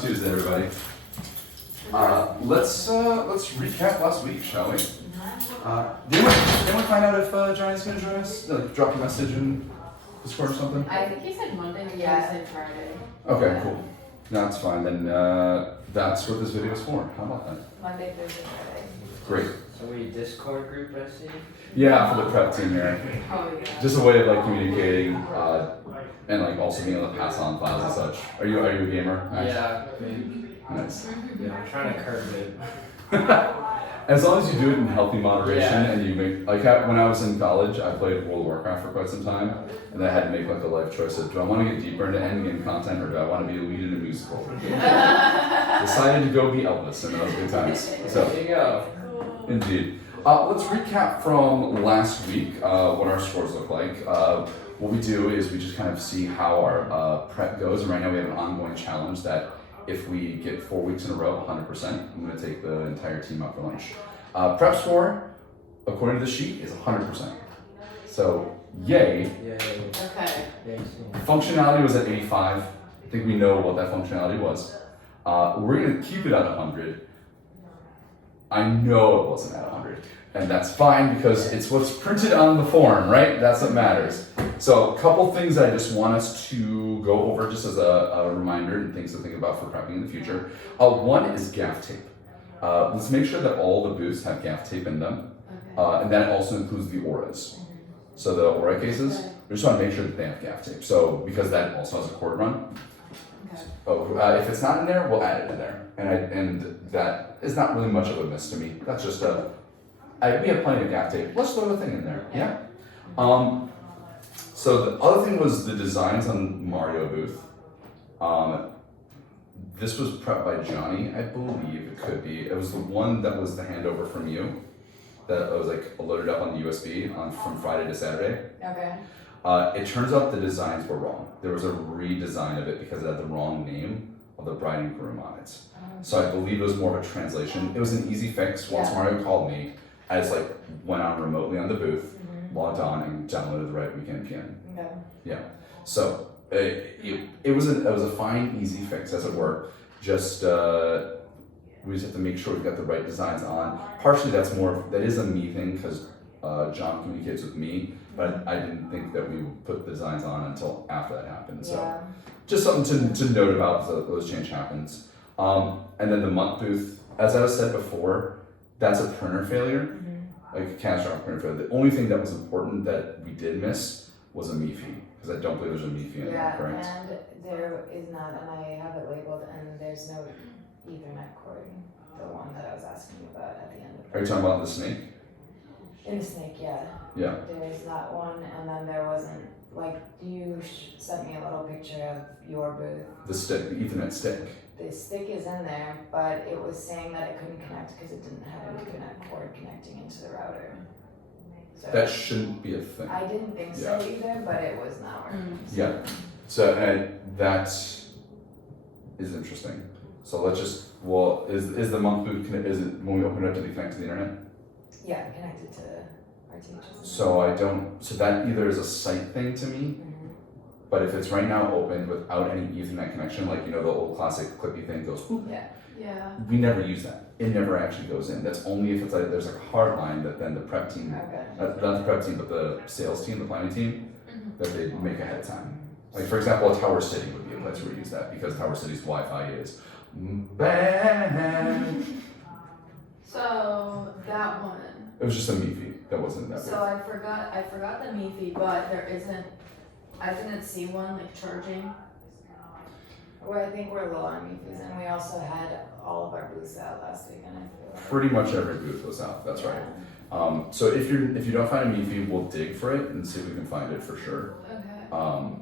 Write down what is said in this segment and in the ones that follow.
Tuesday, everybody. Let's recap last week, shall we? Did anyone find out if Johnny's gonna join us? Like, drop a message in Discord or something? I think he said Monday, but yeah, he said Friday. Okay, cool. No, that's fine. Then that's what this video is for. How about that? Monday, Thursday, Friday. Great. So we Discord group message? Yeah, for the prep team here. Oh yeah. Just a way of like communicating and like also being able to pass on files and such. Are you a gamer? Max? Yeah, maybe. Nice. Yeah, I'm trying to curb it. As long as you do it in healthy moderation, Yeah. and you make like when I was in college, I played World of Warcraft for quite some time, and I had to make like a life choice of do I want to get deeper into end game content or do I want to be a lead in a musical? Decided to go be Elvis, and that was good times. So There you go. indeed. Let's recap from last week what our scores look like. What we do is we just kind of see how our prep goes, and right now we have an ongoing challenge that if we get 4 weeks in a row, 100%, I'm going to take the entire team out for lunch. Prep score, according to the sheet, is 100%. So, yay. Yay. Okay. Yay. Functionality was at 85. I think we know what that functionality was. We're going to keep it at 100. I know it wasn't at 100. And that's fine because it's what's printed on the form, right? That's what matters. So a couple things that I just want us to go over just as a reminder and things to think about for prepping in the future. One is gaff tape. Let's make sure that all the booths have gaff tape in them. Okay. And that also includes the auras. So the aura cases, we just want to make sure that they have gaff tape. So because that also has a cord run. Okay. If it's not in there, we'll add it in there. And that is not really much of a miss to me. That's just we have plenty of gaff tape. Let's throw the thing in there. Yeah. So the other thing was the designs on Mario booth. This was prepped by Johnny, I believe it could be. It was the one that was the handover from you that was like loaded up on the USB from Friday to Saturday. Okay. It turns out the designs were wrong. There was a redesign of it because it had the wrong name of the bride and groom on it. So I believe it was more of a translation. It was an easy fix. Once Mario called me, I just like went on remotely on the booth, logged on, and downloaded the right weekend PN. Okay. Yeah. So it was a fine, easy fix, as it were. Just we just have to make sure we've got the right designs on. Partially, that is a me thing because John communicates with me, but I didn't think that we would put the designs on until after that happened. So just something to note about so that those change happens. And then the month booth, as I said before, that's a printer failure, like a catastrophic printer failure. The only thing that was important that we did miss was a MIFI, because I don't believe there's a MIFI in there, correct? And there is not, and I have it labeled, and there's no Ethernet cord, the one that I was asking you about at the end of it. Are you talking about the snake? In the snake, yeah. Yeah. There is that one, and then there wasn't, like, you sent me a little picture of your booth. The stick, the Ethernet stick. The stick is in there, but it was saying that it couldn't connect because it didn't have an Ethernet cord connecting into the router. So That shouldn't be a thing. I didn't think so either, but it was not working. Yeah. So that is interesting. So let's just, is the month booth, is it when we open it up to be connected to the internet? Yeah, connected to our teachers. So that either is a site thing to me, but if it's right now opened without any Ethernet connection, like the old classic clippy thing goes, whoop, Yeah. we never use that. It never actually goes in. That's only if it's like there's like a hard line that then the prep team, not the prep team, but the sales team, the planning team, that they make ahead of time. Like for example, a Tower City would be a place where we use that because Tower City's Wi-Fi is bad. So that one. It was just a MIFI that wasn't that So I forgot the MIFI, but there isn't. I didn't see one like charging. Well, I think we're low on MIFIs, and we also had all of our booths out last weekend. I feel like. Pretty much every booth was out. That's right. So if you don't find a MIFI, we'll dig for it and see if we can find it for sure. Okay.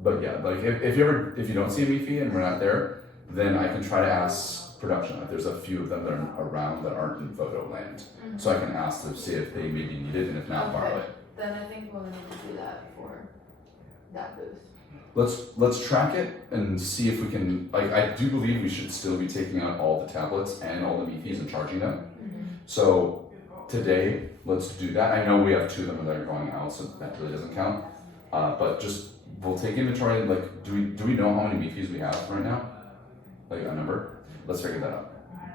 But yeah, like if you don't see a MIFI and we're not there, then I can try to ask production. Like there's a few of them that are around that aren't in photo land, so I can ask to see if they maybe need it, and if not, borrow it. Then I think we'll need to do that for that booth. Let's track it and see if we can. Like I do believe we should still be taking out all the tablets and all the MIFIs and charging them. So today, let's do that. I know we have 2 of them that are going out, so that really doesn't count. But just we'll take inventory. Like, do we know how many MIFIs we have right now? Like let's figure that out.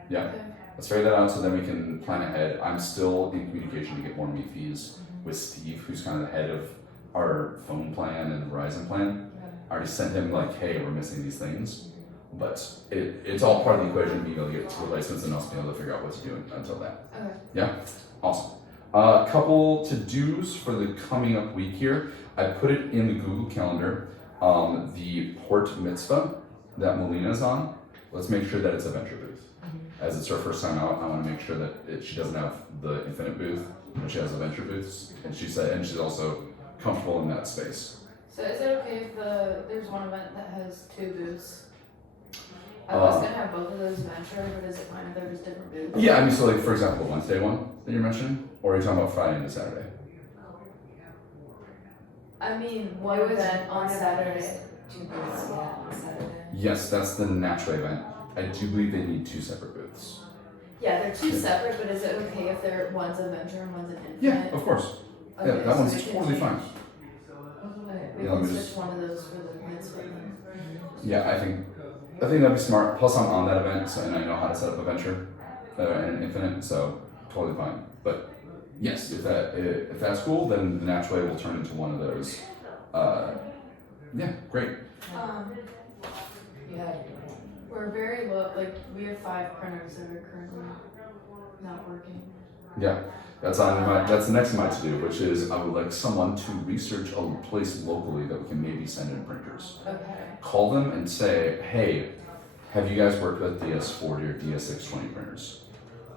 Yeah. Okay. Let's figure that out so then we can plan ahead. I'm still in communication to get more meet fees with Steve, who's kind of the head of our phone plan and Verizon plan. I already sent him like, hey, we're missing these things. But it's all part of the equation, being able to get to a license and us being able to figure out what to do until then. Okay. Yeah, awesome. A couple to-dos for the coming up week here. I put it in the Google Calendar. The port mitzvah that Melina's on, let's make sure that it's a venture booth. As it's her first time out, I want to make sure that she doesn't have the infinite booth, but she has the venture booths. And she said, and she's also comfortable in that space. So is it okay if there's one event that has 2 booths? I was gonna have both of those venture, but is it fine if there was different booths? Yeah, I mean, so like for example, the Wednesday one that you're mentioning, or are you talking about Friday into Saturday? I mean, one It was event on one Saturday. event, 2 booths, yeah, on Saturday. Yes, that's the natural event. I do believe they need 2 separate booths. Yeah, they're 2 separate, but is it okay if one's a venture and one's an Yeah, infinite? of course. Okay, Yeah, that so one's we can totally change- fine. Okay, we Yeah, can let me switch just- one of those for the mitzvah then. Yeah, I think that'd be smart. Plus, I'm on that event, so, and I know how to set up a venture and an infinite, so totally fine. But yes, if that's cool, then the natural way will turn into one of those. Yeah, great. Yeah. We're very low, like, we have 5 printers that are currently not working. Yeah, that's the next on my to do, which is I would like someone to research a place locally that we can maybe send in printers. Okay. Call them and say, hey, have you guys worked with DS40 or DS620 printers?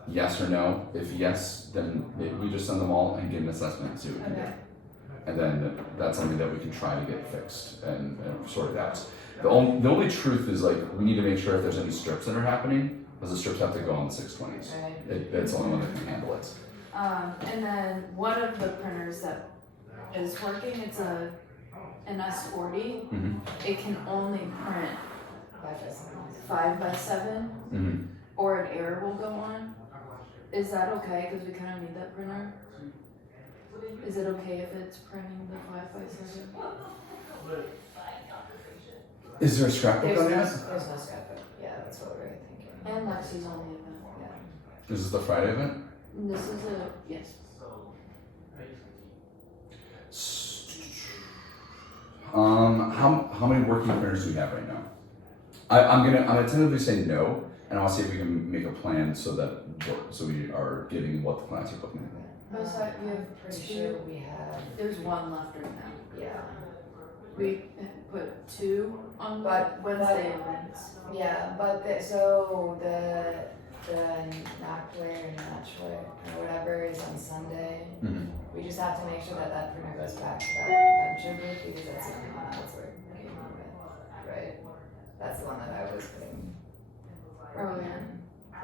Yes or no? If yes, then maybe we just send them all and get an assessment and see what we can do. Okay. And then that's something that we can try to get fixed and sorted out. The only truth is like we need to make sure if there's any strips that are happening, because the strips have to go on the 620s. Right. It's the only one that can handle it. And then one of the printers that is working, it's an S40. Mm-hmm. It can only print 5x7, Mm-hmm. or an error will go on. Is that okay? Because we kind of need that printer. Is it okay if it's printing the 5x7? Is there a scrapbook on that? There's no scrapbook, yeah, that's what we were thinking. And Lexi's only event. Yeah. Is this the Friday event? And this is yes. How many working printers do we have right now? I'm gonna tentatively say no, and I'll see if we can make a plan so we are getting what the clients are looking for. Oh, so we have Pretty 2. sure we have, There's 1 left right now. yeah. We put 2 on But- Wednesday events. Yeah, but so the Knackler and Natchler or whatever is on Sunday. Mm-hmm. We just have to make sure that that printer goes back to that venture booth because that's the only one I was working on with, right? That's the one that I was putting Oh, yeah.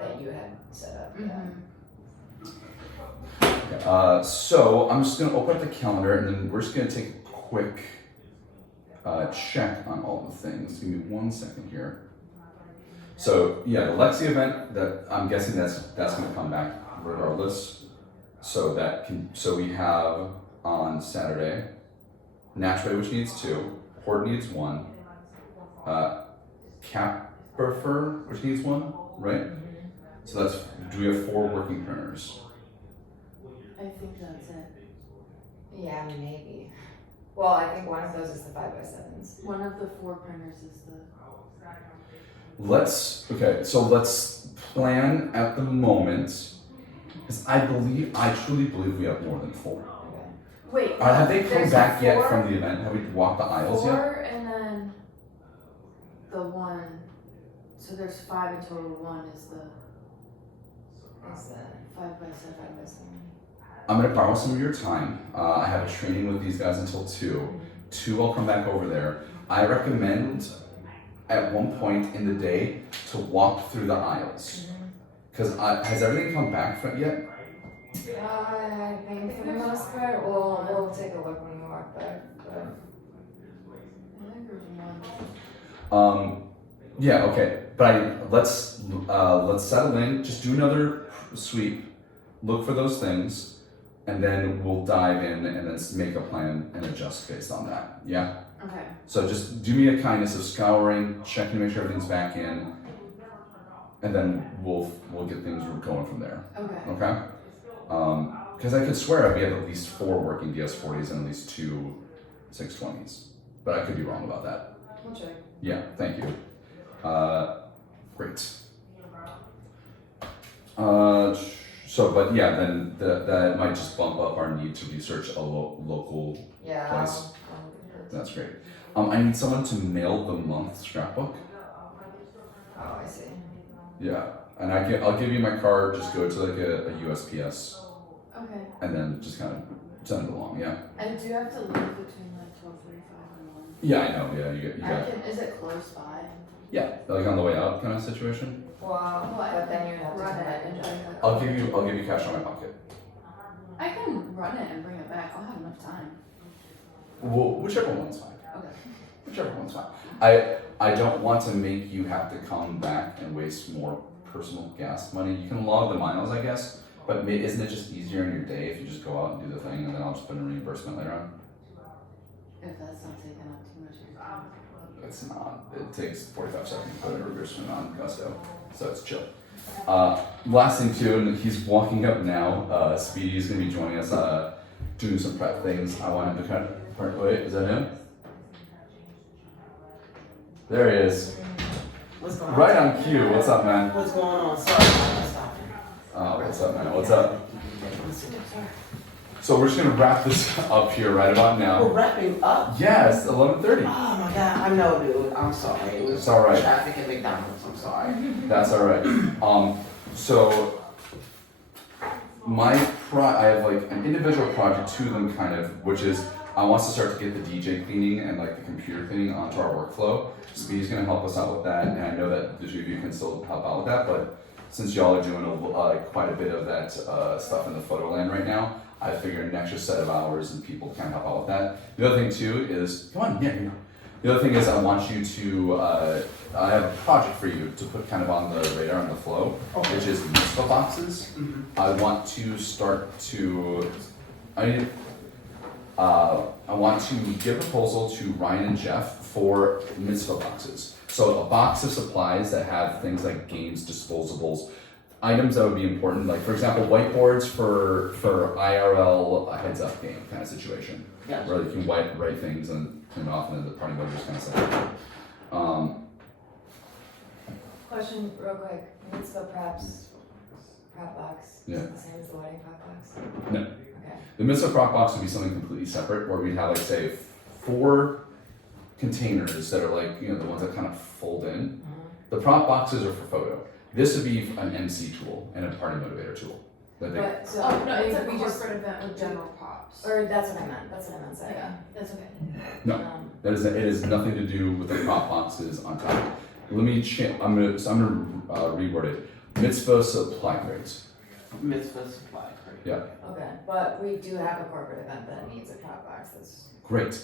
that you had set up. Yeah. Mm-hmm. Okay, so I'm just gonna open up the calendar and then we're just gonna take a quick check on all the things. Give me 1 second here. So yeah, the Lexi event that I'm guessing that's gonna come back regardless. So we have on Saturday, Natchway, which needs 2, Port needs 1, Caprifer, which needs 1, right? So do we have 4 working printers? I think that's it. Yeah, maybe. Well, I think one of those is the 5x7s. One of the 4 printers is the. Let's plan at the moment, because I truly believe we have more than 4. Okay. Wait. Have they come there's back yet 4, from the event? Have we walked the aisles yet? 4 and then the 1. So there's 5 in total. 1 is the Is the 5x7. 5x7. I'm gonna borrow some of your time. I have a training with these guys until 2. 2, I'll come back over there. I recommend at one point in the day to walk through the aisles. Because has everything come back yet? I think for the most part, we'll take a look when we walk back. But I think there's 1. Yeah, okay. But let's settle in. Just do another sweep. Look for those things, and then we'll dive in and then make a plan and adjust based on that. Yeah. Okay. So just do me a kindness of scouring, checking to make sure everything's back in, and then we'll get things going from there. Okay. Okay. Because I could swear we have at least 4 working DS40s and at least 2 620s, but I could be wrong about that. We'll check. Yeah, thank you. Great. But yeah, then that might just bump up our need to research a local Yeah. place. That's great. I need someone to mail the month scrapbook. Oh, I see. Yeah, and I'll give you my card. Just go to like a USPS, Okay. and then just kind of send it along. Yeah. I do have to leave between like 12:45 and 1. Yeah, I know. Yeah, you I got. can. Is it close by? Yeah, like on the way out kind of situation. Well, but then you have to run come it back and and bring check. it. I'll give you cash on my pocket. I can run it and bring it back. I'll have enough time. Well, whichever one's fine. Okay. Whichever one's fine. I don't want to make you have to come back and waste more personal gas money. You can log the miles, I guess, but isn't it just easier in your day if you just go out and do the thing, and then I'll just put in reimbursement later on? If that's not taking up too much of your time. It's not. It takes 45 seconds to put a reimbursement on Gusto, so it's chill. Last thing too, and he's walking up now. Speedy's gonna be joining us, doing some prep things. I want him to kind of. Wait, is that him? There he is. What's going on? Right on cue. What's up, man? What's going on? Sorry, I'm stopping. Oh, what's up, man? What's up? So we're just gonna wrap this up here right about We're now. wrapping up. Yes, 11:30. Oh my god, I know, dude. I'm sorry. It was It's all right. traffic at McDonald's. I'm sorry. That's all right. So I have like an individual project to them, kind of, which is I want to start to get the DJ cleaning and like the computer cleaning onto our workflow. Speedy's gonna help us out with that, and I know that the two of you can still help out with that. But since y'all are doing quite a bit of that stuff in the photo land right now, I figured an extra set of hours and people can help out with that. The other thing too is, come on, yeah. The other thing is I want you to, I have a project for you to put kind of on the radar and the flow, which is mitzvah boxes. I want to start to, I want to give a proposal to Ryan and Jeff for mitzvah boxes. So a box of supplies that have things like games, disposables, items that would be important, like for example, whiteboards for IRL heads up game kind of situation, Gotcha. where you can write things and turn it off, and then the party mode just kind of stuff. Question real quick. Mitzvah prep box. Yeah. Is it the same as the wedding prep box? No. Okay. The mitzvah prop box would be something completely separate, where we'd have like say 4 containers that are like, the ones that kind of fold in. The prop boxes are for photo. This would be an MC tool and a party motivator tool. That they, But so Oh no, it's a we just corporate event with general pops. or that's what I meant. That's what I meant. Sorry. Yeah, that's okay. no, it is nothing to do with the prop boxes on top. Let me change. I'm gonna reword it. Mitzvah supply crates. Mitzvah supply crate. Yeah, Okay, but we do have a corporate event that needs a prop box. That's great.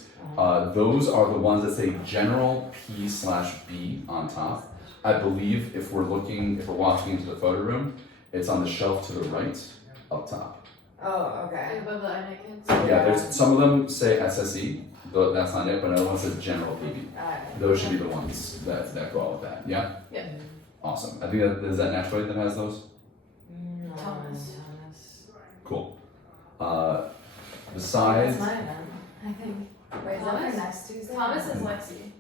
Those are the ones that say general P/B on top. I believe if we're walking into the photo room, it's on the shelf to the right, up top. Oh, okay. Above the eye kids. Yeah, there's some of them say SSE, but that's not it. But another one says general PB. Alright. Those should be the ones that go out with that. Yeah. Yeah. Awesome. I think is that Naturally that has those. No, Thomas. Cool. Besides, That's my event, I think. Wait, is that Thomas? for next Tuesday? Thomas is Lexi.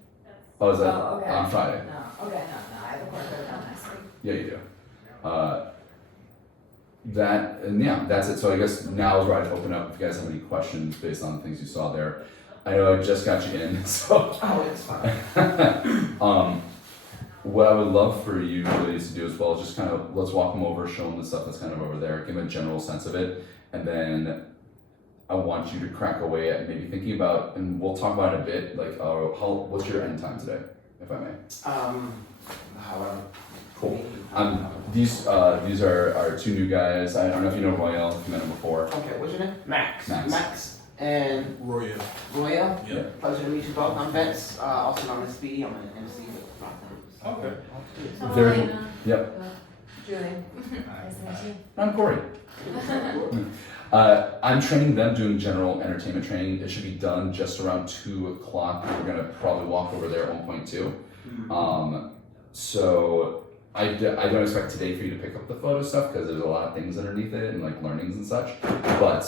oh, is that Oh, okay. on Friday? No, okay, no, I have a corporate event next week. Yeah, you do. That's it. So I guess now is where I'd open up if you guys have any questions based on the things you saw there. I know I just got you in, so. Oh, it's fine. What I would love for you ladies to do as well is just kind of let's walk them over, show them the stuff that's kind of over there, give them a general sense of it, and then I want you to crack away at maybe thinking about, and we'll talk about it a bit, like what's your end time today, if I may. However. Cool. These are our 2 new guys. I don't know if you know Royale, if you met him before. Okay, what's your name? Max. Max. And Royale. Royale. Yeah. Pleasure to meet you both. I'm Vince, also known as Speedy. I'm an MC with Okay. Very cool. Elena. Yep. Julie. Nice to meet you. I'm Corey. I'm training them, doing general entertainment training. It should be done just around 2 o'clock. We're gonna probably walk over there at 1.2. So I don't expect today for you to pick up the photo stuff because there's a lot of things underneath it and like learnings and such. But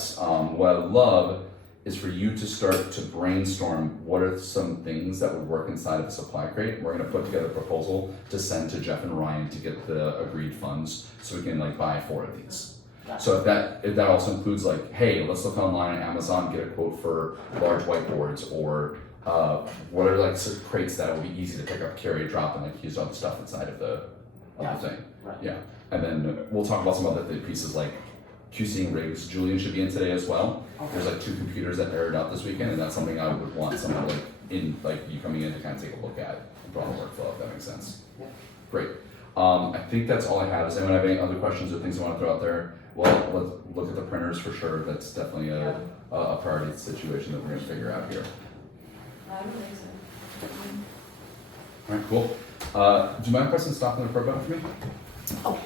what I would love is for you to start to brainstorm what are some things that would work inside of a supply crate. We're gonna put together a proposal to send to Jeff and Ryan to get the agreed funds so we can like buy 4 of these. So if that also includes like, hey, let's look online on Amazon, get a quote for large whiteboards or what are like some crates that would be easy to pick up, carry, drop, and like use all the stuff inside of the thing. Right. Yeah, and then we'll talk about some other pieces like QCing rigs. Julian should be in today as well. There's like 2 computers that aired out this weekend, and that's something I would want someone like in like you coming in to kind of take a look at and put on the workflow if that makes sense. Yeah. Great. I think that's all I have. Does anyone have any other questions or things you want to throw out there? Well, let's look at the printers for sure. That's definitely a priority situation that we're gonna figure out here. I don't think so. All right, cool. Do you mind pressing stop on the record button for me? Oh,